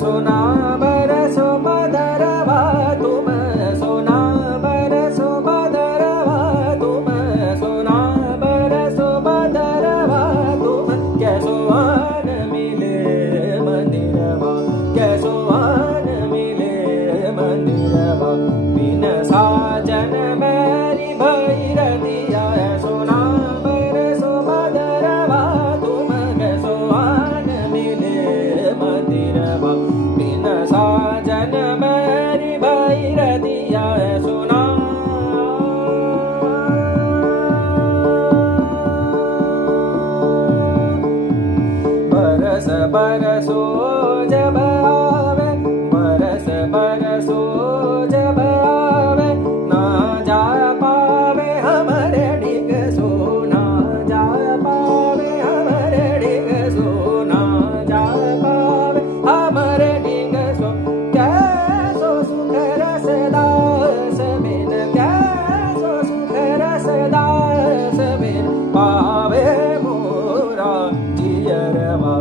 सोना बरसो बदरवा तुम सोना बरसो बदरवा तुम सोना बरसो बदरवा तुम कैसो आन मिले मंदिरवा कैसो आन मिले मंदिरवा बिन साजन मेरी भैरतिया सोना बरसो बदरवा तुम कैसो आन मिले मंदिरवा बिन साजन मेरी भैरतिया सोना बरस बरसो जब आवे बरस बरसो जब आवे ना जा पावे हमारे डिग सो ना जा पावे हमारे डिग सो ना जा पावे हमारे डिग सो कैसो सुख रसदास बिन कैसो सुख रसदास बिन पावे मोरा जियरवा